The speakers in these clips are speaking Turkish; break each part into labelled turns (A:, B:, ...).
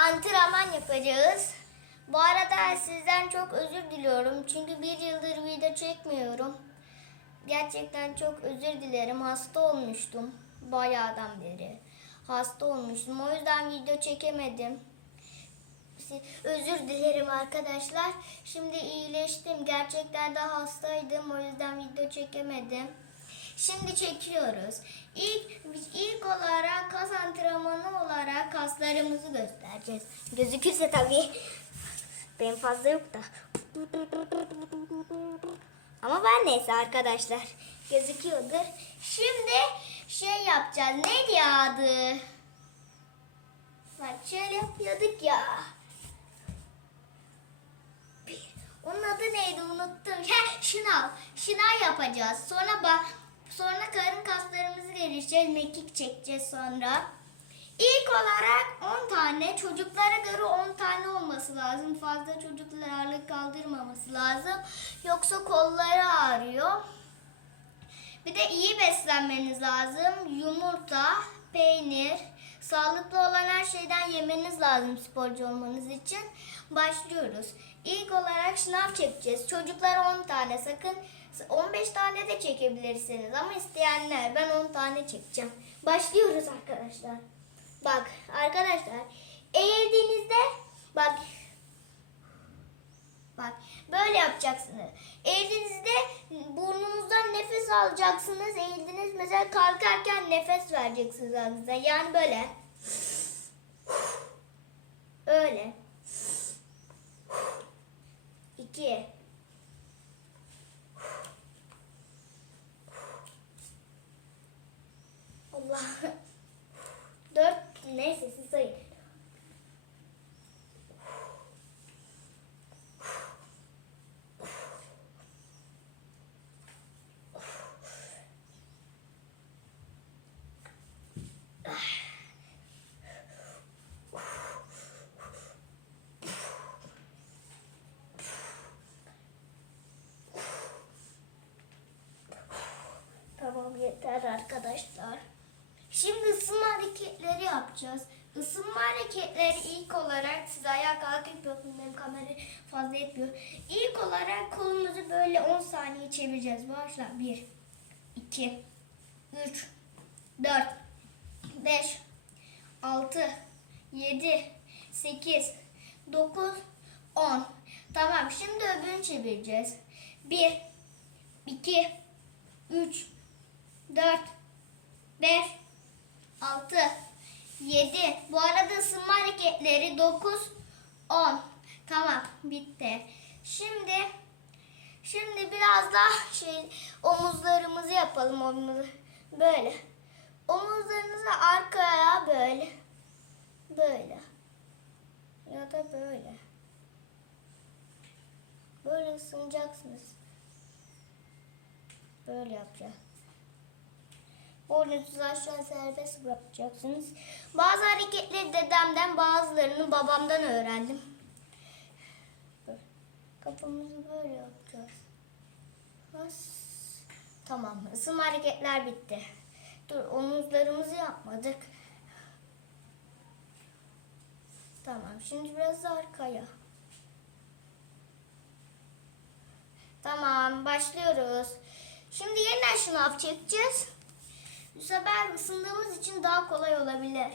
A: antrenman yapacağız. Bu arada sizden çok özür diliyorum. Çünkü bir yıldır video çekmiyorum. Gerçekten çok özür dilerim. Hasta olmuştum. Bayağıdan beri. Hasta olmuştum. O yüzden video çekemedim. Özür dilerim arkadaşlar. Şimdi iyileştim. Gerçekten de hastaydım. O yüzden video çekemedim. Şimdi çekiyoruz. İlk ilk olarak kas antrenmanı olarak kaslarımızı göstereceğiz. Gözükürse tabii. Benim fazla yok da. Ama ben neyse arkadaşlar. Gözüküyordur. Şimdi şey yapacağız. Neydi ya adı? Bak şöyle yapıyorduk ya. Onun adı neydi unuttum. He, şınav. Şınav yapacağız. Sonra bak sonra karın kaslarımızı geliştireceğiz. Mekik çekeceğiz sonra. İlk olarak 10 tane çocuklara göre 10 tane olması lazım. Fazla çocuklar ağırlık kaldırmaması lazım. Yoksa kolları ağrıyor. Bir de iyi beslenmeniz lazım. Yumurta, peynir, sağlıklı olan her şeyden yemeniz lazım sporcu olmanız için. Başlıyoruz. İlk olarak şınav çekeceğiz. Çocuklar 10 tane sakın 15 tane de çekebilirsiniz ama isteyenler ben 10 tane çekeceğim. Başlıyoruz arkadaşlar. Bak arkadaşlar eğildiğinizde bak Bak böyle yapacaksınız. Eğildiğinizde burnunuzdan nefes alacaksınız. Eğildiniz mesela kalkarken nefes vereceksiniz ağzınıza. Yani böyle. Öyle. İki. Allah. Dört. Neyse siz sayın. Tamam yeter arkadaşlar. Şimdi ısınma hareketleri yapacağız. Isınma hareketleri ilk olarak siz ayağa kalkıp yapın. Benim kamera fazla yetmiyor. İlk olarak kolumuzu böyle 10 saniye çevireceğiz. Başla. 1, 2, 3, 4, 5, 6, 7, 8, 9, 10. Tamam şimdi öbürünü çevireceğiz. 1, 2, 3, 4, 5, 6, 7. Bu arada ısınma hareketleri 9, 10. Tamam bitti. Şimdi şimdi biraz daha şey omuzlarımızı yapalım omuz böyle. Omuzlarınızı arkaya böyle. Böyle. Ya da böyle. Böyle ısınacaksınız. Böyle yapacağız. Boynunuzu aşağı serbest bırakacaksınız. Bazı hareketleri dedemden bazılarını babamdan öğrendim. Kafamızı böyle yapacağız. Bas. Tamam ısınma hareketler bitti. Dur omuzlarımızı yapmadık. Tamam şimdi biraz da arkaya. Tamam başlıyoruz. Şimdi yeniden şınav çekeceğiz. Bu sefer ısındığımız için daha kolay olabilir.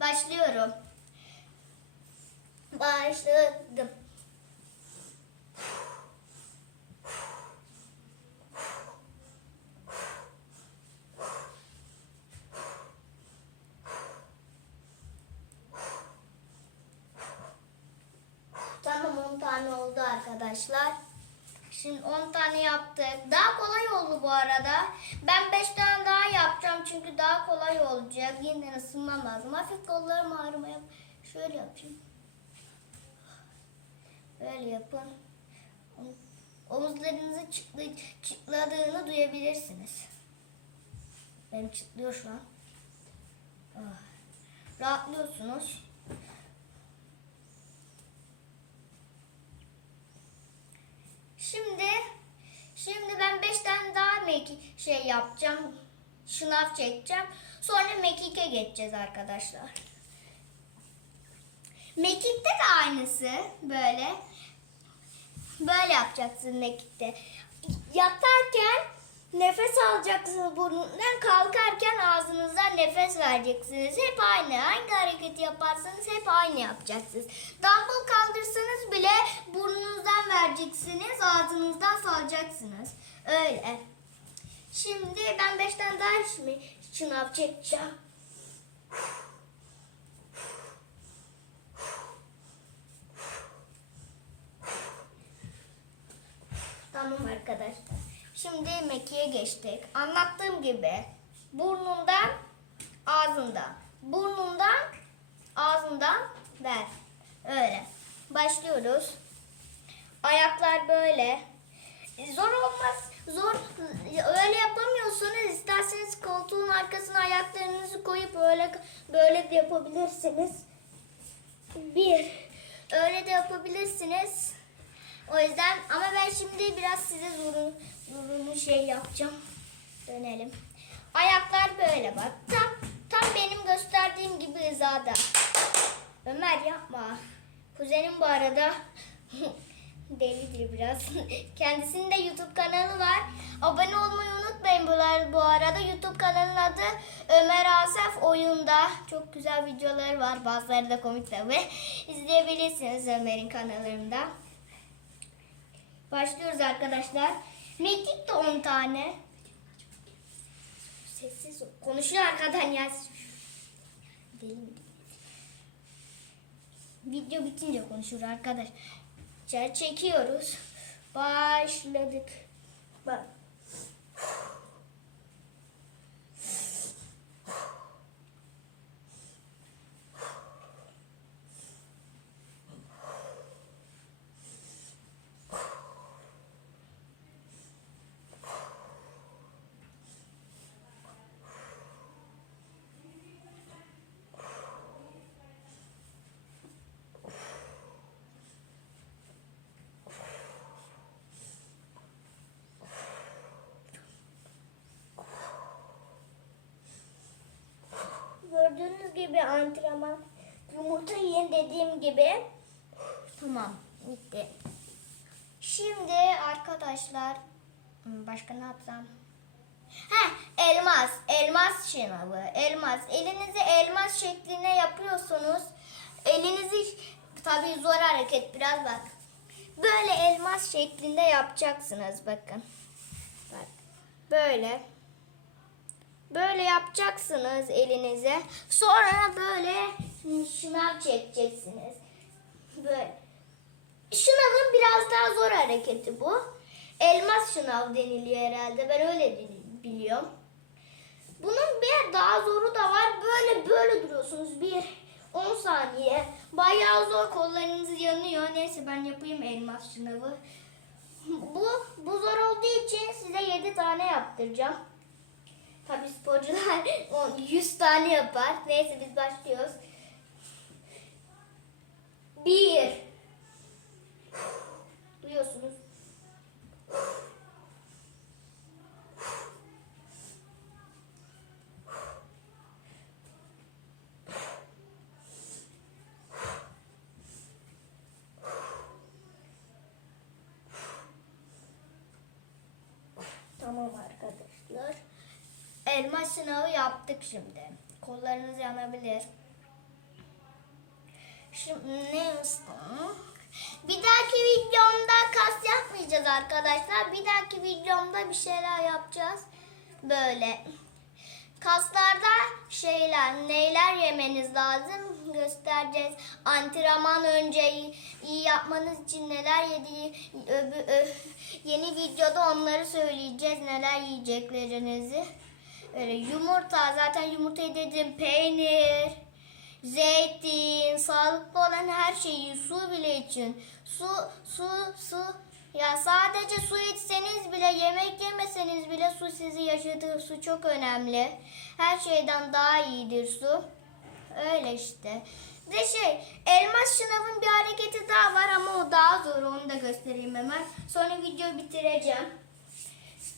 A: Başlıyorum. Başladım. Tamam 10 tane oldu arkadaşlar. Şimdi 10 tane yaptık. Daha kolay oldu bu arada. Ben 5 tane daha yapacağım çünkü daha kolay olacak. Yeniden ısınmam lazım. Hafif kollarım ağrımaya. Şöyle yapayım. Böyle yapın. Omuzlarınızı çıtlı, çıtladığını duyabilirsiniz. Benim çıtlıyor şu an. Ah. Rahatlıyorsunuz. Şimdi şimdi ben 5 tane daha mekik şey yapacağım. Şınav çekeceğim. Sonra mekike geçeceğiz arkadaşlar. Mekik'te de aynısı böyle. Böyle yapacaksın mekikte. Yatarken nefes alacaksınız burnundan, kalkarken ağzınızdan nefes vereceksiniz. Hep aynı. Hangi hareketi yaparsanız hep aynı yapacaksınız. Dumbbell kaldırsanız bile burnunuzdan vereceksiniz, ağzınızdan salacaksınız. Öyle. Şimdi ben beş tane daha şınav çekeceğim. Tamam arkadaşlar. Şimdi Meki'ye geçtik. Anlattığım gibi burnundan ağzından, burnundan ağzından ver. Öyle. Başlıyoruz. Ayaklar böyle. Zor olmaz. Zor. Arkasına ayaklarınızı koyup öyle böyle de yapabilirsiniz. Bir. Öyle de yapabilirsiniz. O yüzden ama ben şimdi biraz size zorun, zorunlu şey yapacağım. Dönelim. Ayaklar böyle bak. Tam, tam benim gösterdiğim gibi hizada. Ömer yapma. Kuzenim bu arada delidir biraz. Kendisinin de YouTube kanalı var. Abone olmayı unutmayın bu- arada. YouTube kanalının adı Ömer Asaf Oyunda. Çok güzel videoları var. Bazıları da komik tabi. İzleyebilirsiniz Ömer'in kanallarında. Başlıyoruz arkadaşlar. Mekik de 10 tane. Sessiz ol. Konuşuyor arkadan ya. Deli mi? Video bitince konuşur arkadaş. Çekiyoruz. Başladık. Bak. Gördüğünüz gibi antrenman. Yumurta yiyin dediğim gibi. Tamam. Bitti. Şimdi arkadaşlar hmm, başka ne yapsam? Ha, elmas. Elmas şınavı. Elmas. Elinizi elmas şekline yapıyorsunuz. Elinizi tabii zor hareket biraz bak. Böyle elmas şeklinde yapacaksınız bakın. Bak. Böyle. Böyle yapacaksınız elinize. Sonra böyle şınav çekeceksiniz. Böyle. Şınavın biraz daha zor hareketi bu. Elmas şınav deniliyor herhalde. Ben öyle biliyorum. Bunun bir daha zoru da var. Böyle böyle duruyorsunuz. Bir 10 saniye. Bayağı zor. Kollarınız yanıyor. Neyse ben yapayım elmas şınavı. Bu, bu zor olduğu için size 7 tane yaptıracağım. Tabii sporcular on- 100 tane yapar. Neyse biz başlıyoruz. Bir. Duyuyorsunuz. Tamam arkadaşlar. Elma sınavı yaptık şimdi. Kollarınız yanabilir. Şimdi ne ıslak? Bir dahaki videomda kas yapmayacağız arkadaşlar. Bir dahaki videomda bir şeyler yapacağız. Böyle. Kaslarda şeyler, neyler yemeniz lazım göstereceğiz. Antrenman önce iyi, iyi yapmanız için neler yediği öbü- ö- yeni videoda onları söyleyeceğiz. Neler yiyeceklerinizi. Öyle yumurta zaten yumurtayı dedim peynir, zeytin, sağlıklı olan her şeyi su bile için. Su, su, su. Ya sadece su içseniz bile, yemek yemeseniz bile su sizi yaşadığı su çok önemli. Her şeyden daha iyidir su. Öyle işte. Bir de şey, elmas şınavın bir hareketi daha var ama o daha zor. Onu da göstereyim hemen. Sonra videoyu bitireceğim.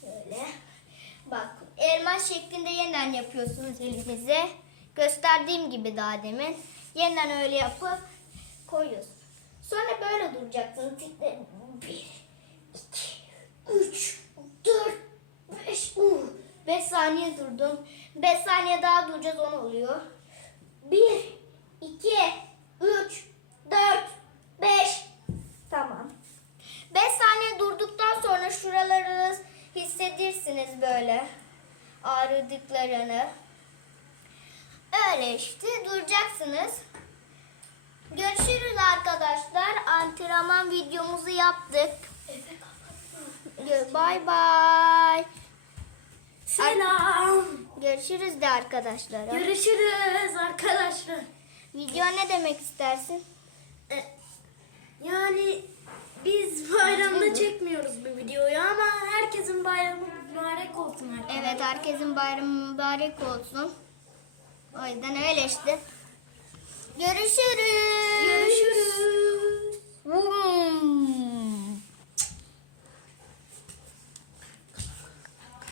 A: Böyle. Bak elmas şeklinde yeniden yapıyorsunuz elinize. Gösterdiğim gibi daha demin. Yeniden öyle yapıp koyuyorsun. Sonra böyle duracaksın. Bir, iki, üç, dört, beş. Uh, beş saniye durdum. Beş saniye daha duracağız on oluyor. Bir, iki, üç, dört, beş. Tamam. 5 saniye durduktan sonra şuraları hissedirsiniz böyle ağrıdıklarını. Öyle işte duracaksınız. Görüşürüz arkadaşlar. Antrenman videomuzu yaptık. Bay bay.
B: Selam.
A: Görüşürüz de arkadaşlara.
B: Görüşürüz arkadaşlar.
A: Video ne demek istersin? Herkesin bayramı mübarek olsun. O yüzden öyle işte. Görüşürüz.